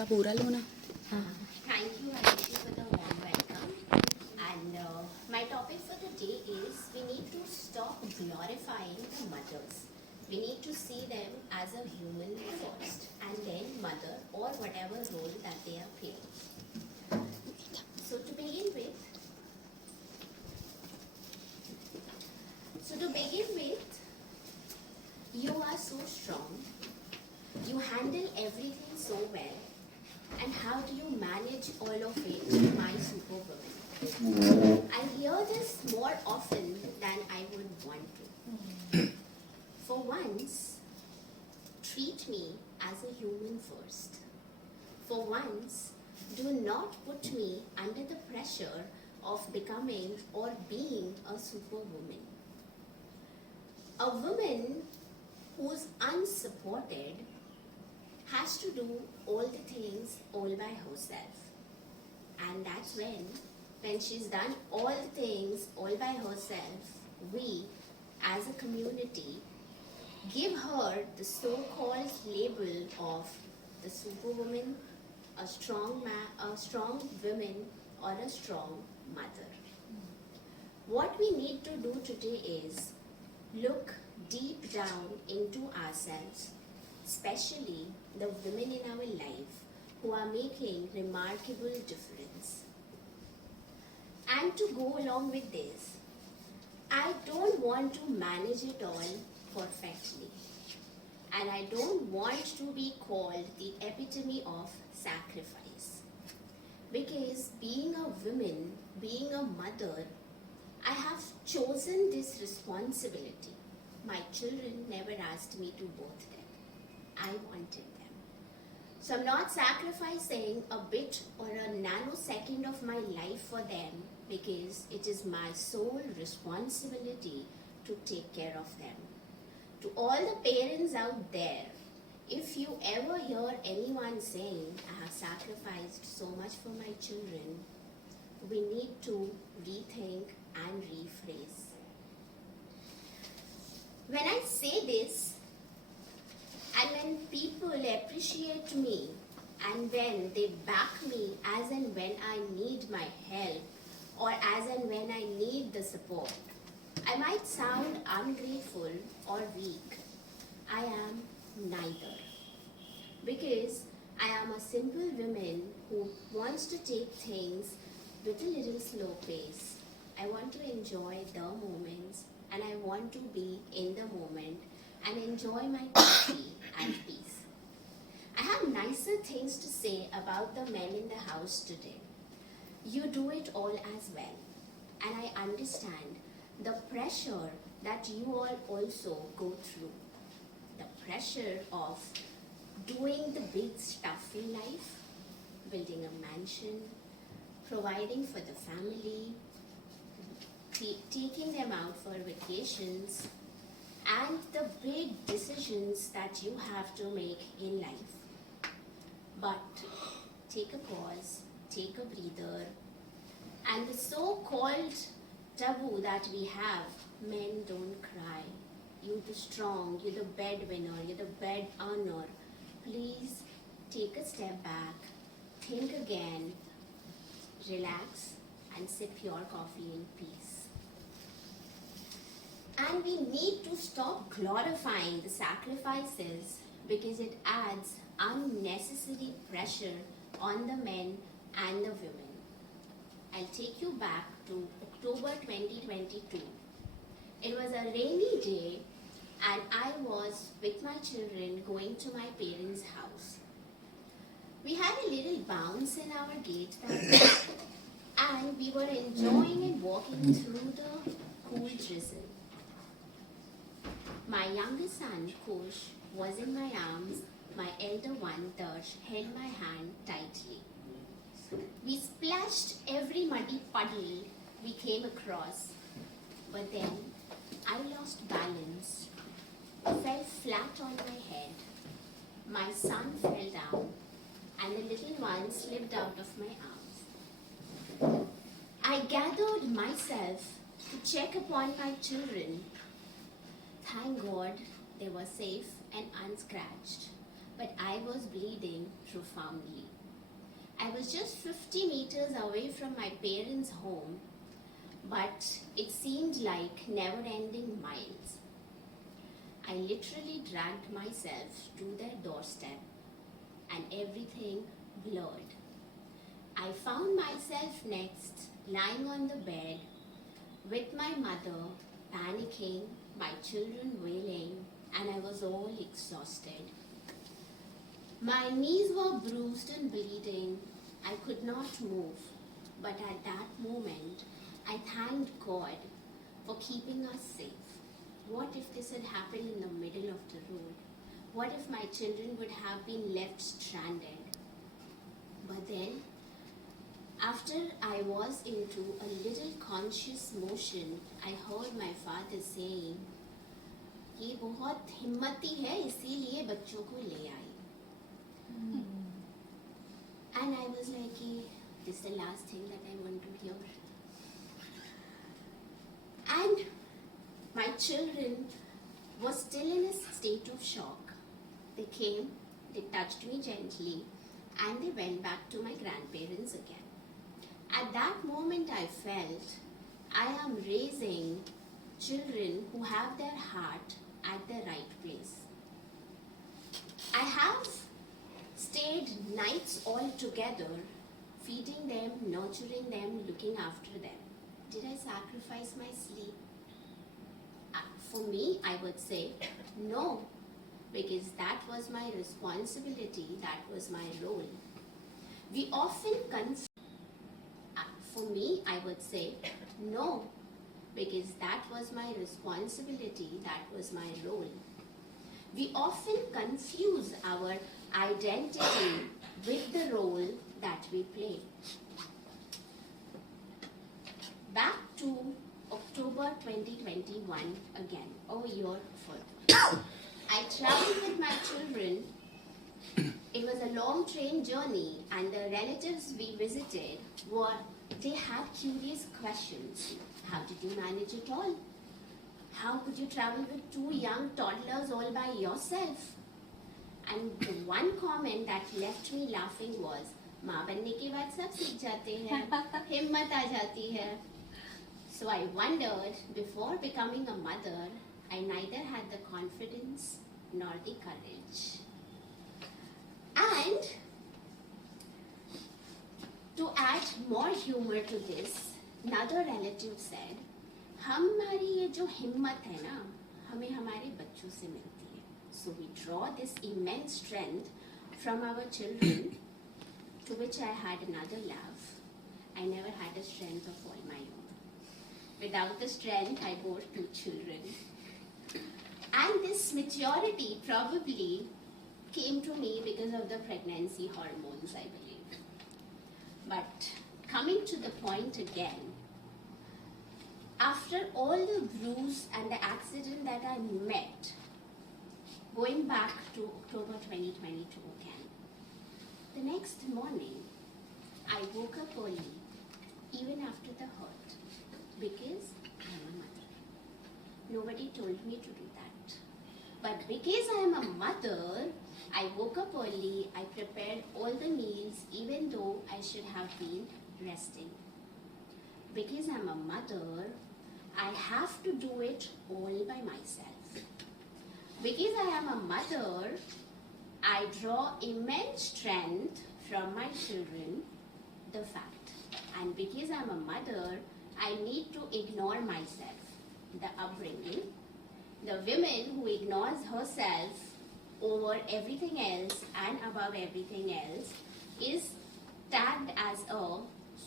का पूरा लो ना. Thank you, Aditi, for the warm welcome. And my topic for the day is we need to stop glorifying the mothers. We need to see them as a human first and then mother or whatever role that they are playing. So to begin with, you are so strong. You handle everything so well. And how do you manage all of it, my superwoman? I hear this more often than I would want to. For once, treat me as a human first. For once, do not put me under the pressure of becoming or being a superwoman. A woman who's unsupported has to do all the things all by herself. And that's when she's done all the things all by herself, we as a community give her the so-called label of the superwoman, a strong woman, or a strong mother. What we need to do today is look deep down into ourselves, especially the women in our life who are making remarkable difference. And to go along with this, I don't want to manage it all perfectly. And I don't want to be called the epitome of sacrifice. Because being a woman, being a mother, I have chosen this responsibility. My children never asked me to birth them. I wanted them. So I'm not sacrificing a bit or a nanosecond of my life for them because it is my sole responsibility to take care of them. To all the parents out there, if you ever hear anyone saying, I have sacrificed so much for my children, we need to rethink and rephrase. When I say this, and when people appreciate me, and when they back me as and when I need my help, or as and when I need the support, I might sound ungrateful or weak. I am neither. Because I am a simple woman who wants to take things with a little slow pace. I want to enjoy the moments, and I want to be in the moment and enjoy my coffee and peace. I have nicer things to say about the men in the house today. You do it all as well. And I understand the pressure that you all also go through. The pressure of doing the big stuff in life, building a mansion, providing for the family, taking them out for vacations, and the big decisions that you have to make in life. But take a pause, take a breather, and the so-called taboo that we have, men don't cry. You're the strong, you're the breadwinner, you're the bed earner. Please take a step back, think again, relax, and sip your coffee in peace. And we need to stop glorifying the sacrifices because it adds unnecessary pressure on the men and the women. I'll take you back to October 2022. It was a rainy day and I was with my children going to my parents' house. We had a little bounce in our gate that day and we were enjoying and walking through the cool drizzle. My youngest son, Kush, was in my arms. My elder one, Darsh, held my hand tightly. We splashed every muddy puddle we came across. But then I lost balance, fell flat on my head. My son fell down and the little one slipped out of my arms. I gathered myself to check upon my children. Thank God they were safe and unscratched. but I was bleeding profoundly. I was just 50 meters away from my parents' home, but it seemed like never-ending miles. I literally dragged myself to their doorstep and everything blurred. I found myself next lying on the bed with my mother panicking, my children wailing, and I was all exhausted. My knees were bruised and bleeding. I could not move, but at that moment, I thanked God for keeping us safe. What if this had happened in the middle of the road? What if my children would have been left stranded? But then, after I was into a little conscious motion, I heard my father saying, ये बहुत हिम्मती है इसीलिए बच्चों को ले आई. And I was like, this is the last thing that I want to hear. And my children were still in a state of shock. They came, they touched me gently, and they went back to my grandparents again. At that moment I felt I am raising children who have their heart at the right place. I have stayed nights all together, feeding them, nurturing them, looking after them. Did I sacrifice my sleep? For me, I would say no, because that was my responsibility, that was my role. We often for me, I would say no, because that was my responsibility, that was my role. We often confuse our identity with the role that we play. Back to October 2021 again, a year further. I traveled with my children. It was a long train journey, and the relatives we visited they had curious questions. How did you manage it all? How could you travel with two young toddlers all by yourself? And the one comment that left me laughing was, माँ बनने के बाद सब सीख जाते हैं, हिम्मत आ जाती है. So I wondered, before becoming a mother, I neither had the confidence nor the courage. And to add more humor to this, another relative said, हमारी ये जो हिम्मत है ना, हमें हमारे बच्चों से मिलती है. So we draw this immense strength from our children, to which I had another laugh. I never had a strength of all my own. Without the strength, I bore two children. And this maturity probably came to me because of the pregnancy hormones, I believe. But coming to the point again, after all the bruise and the accident that I met, going back to October 2022 again, the next morning, I woke up early, even after the hurt, because I am a mother. Nobody told me to do that. But because I am a mother, I woke up early, I prepared all the meals, even though I should have been resting. Because I'm a mother, I have to do it all by myself. Because I am a mother, I draw immense strength from my children, the fact. And because I'm a mother, I need to ignore myself, the upbringing. The woman who ignores herself over everything else and above everything else is tagged as a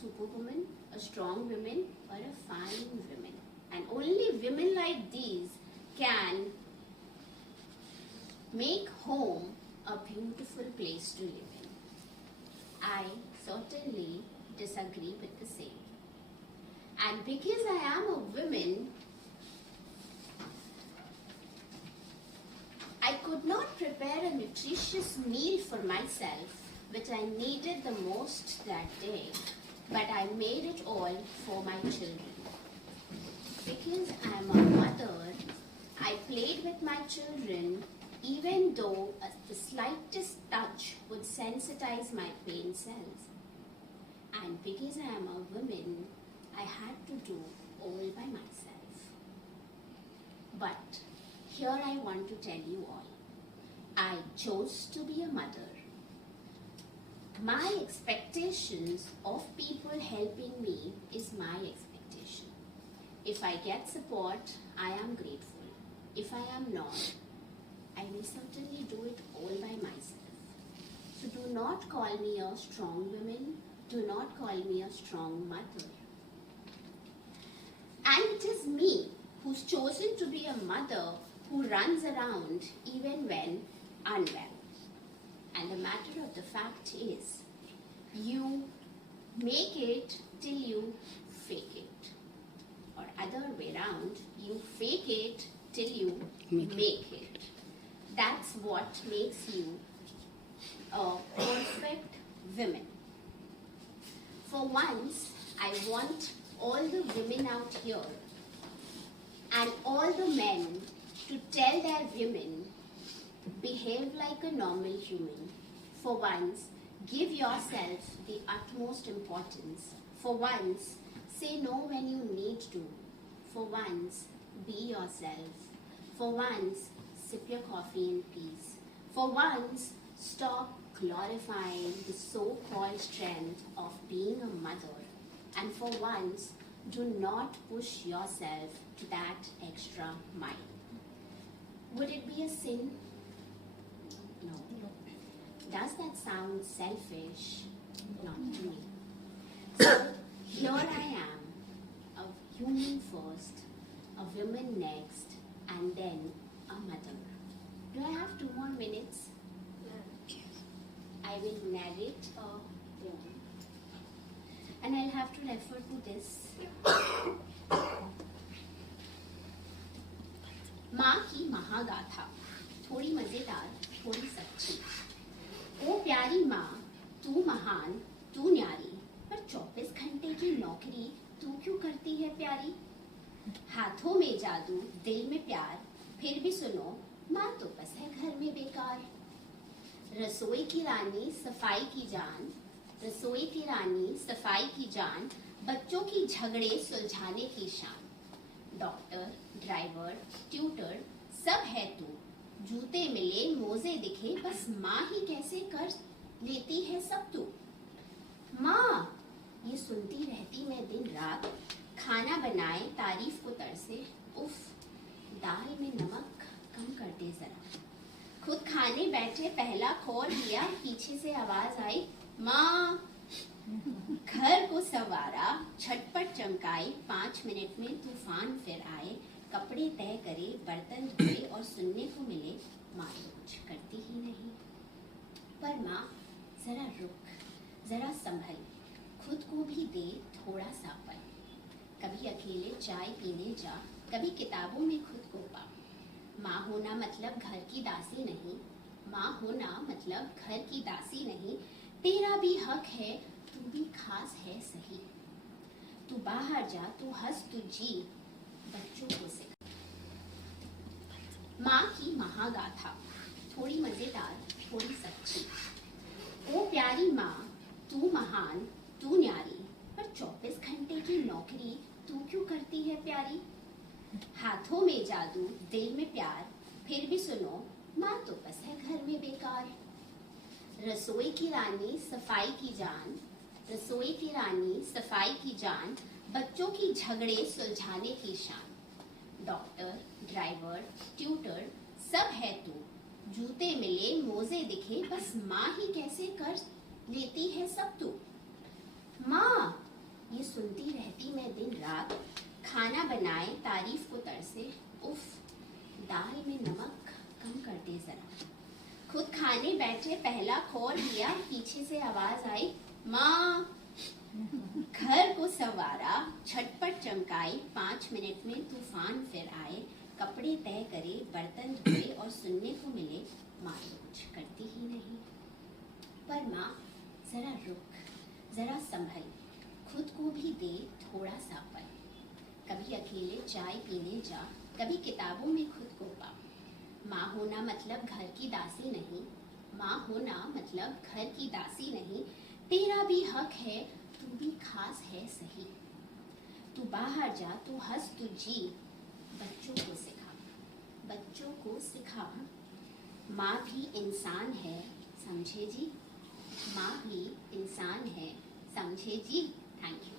superwoman, a strong woman, or a fine woman. And only women like these can make home a beautiful place to live in. I certainly disagree with the same. And because I am a woman, I could not prepare a nutritious meal for myself, which I needed the most that day, but I made it all for my children. Because I am a mother, I played with my children even though the slightest touch would sensitize my pain cells. And because I am a woman, I had to do all by myself. But here I want to tell you all, I chose to be a mother. My expectations of people helping me is my expectation. If I get support, I am grateful. If I am not, I will certainly do it all by myself. So do not call me a strong woman. Do not call me a strong mother. And it is me who's chosen to be a mother who runs around even when unwell. And the matter of the fact is, you make it till you fake it. Or other way around, you fake it till you make it. That's what makes you a perfect woman. For once, I want all the women out here and all the men to tell their women, behave like a normal human. For once, give yourself the utmost importance. For once, say no when you need to. For once, be yourself. For once, sip your coffee in peace. For once, stop glorifying the so-called strength of being a mother. And for once, do not push yourself to that extra mile. Would it be a sin? No. Does that sound selfish? Not to me. So here I am, a human first, a woman next, and then a mother. Do I have 2 more minutes? I will narrate a poem. And I'll have to refer to this. माँ की महागाथा, थोड़ी मजेदार, थोड़ी सच्ची। ओ प्यारी माँ, तू महान, तू न्यारी, पर 24 घंटे की नौकरी तू क्यों करती है प्यारी? हाथों में जादू, दिल में प्यार, फिर भी सुनो, माँ तो बस है घर में बेकार। रसोई की रानी, सफाई की जान, रसोई की रानी, सफाई की जान, बच्चों की झगड़े सुलझाने की शान। डॉक्टर, ड्राइवर, ट्यूटर, सब है तू, जूते मिले, मोजे दिखे, बस माँ ही कैसे कर लेती है सब तू। माँ, ये सुनती रहती मैं दिन रात, खाना बनाए, तारीफ को तरसे, उफ, दाल में नमक कम कर दे जरा। खुद खाने बैठे, पहला खोल लिया, पीछे से आवाज आई, माँ। घर को सवारा, झटपट चमकाए, 5 मिनट में तूफान फिर आए, कपड़े तय करे, बर्तन धोए और सुनने को मिले, माँ तो कुछ करती ही नहीं। पर माँ, जरा रुक, जरा संभल, खुद को भी दे थोड़ा सा पल। कभी अकेले चाय पीने जा, कभी किताबों में खुद को पा। माँ होना मतलब घर की दासी नहीं, माँ होना मतलब घर की दासी नहीं, तेरा भी हक है, तू भी खास है सही। तू बाहर जा, तू हंस, तू जी, बच्चों को सिखा। माँ की महागाथा, थोड़ी मजेदार, थोड़ी सच्ची। ओ प्यारी माँ, तू महान, तू न्यारी, पर 24 घंटे की नौकरी तू क्यों करती है प्यारी? हाथों में जादू, दिल में प्यार, फिर भी सुनो, माँ तो बस है घर में बेकार। रसोई की रानी, सफाई की जान, रसोई की रानी, सफाई की जान, बच्चों की झगड़े सुलझाने की शान। डॉक्टर, ड्राइवर, ट्यूटर, सब है तू, जूते मिले, मोजे दिखे, बस माँ ही कैसे कर लेती है सब तू। माँ, ये सुनती रहती मैं दिन रात, खाना बनाए, तारीफ को तरसे, उफ, दाल में नमक कम कर दे जरा। खुद खाने बैठे, पहला खोल लिया, पीछे से आवाज आई, माँ। घर को सवारा, झटपट चमकाए, 5 मिनट में तूफान फिर आए, कपड़े तय करे, बर्तन धोए और सुनने को मिले, माँ तो कुछ करती ही नहीं। पर माँ, जरा रुक, जरा संभल, खुद को भी दे थोड़ा सा पल। कभी अकेले चाय पीने जा, कभी किताबों में खुद को पा। माँ होना मतलब घर की दासी नहीं, माँ होना मतलब घर की दासी नहीं, तेरा भी हक है, तू भी खास है सही। तू बाहर जा, तू हंस, तू जी, बच्चों को सिखा, बच्चों को सिखा। माँ भी इंसान है, समझे जी, माँ भी इंसान है, समझे जी। Thank you.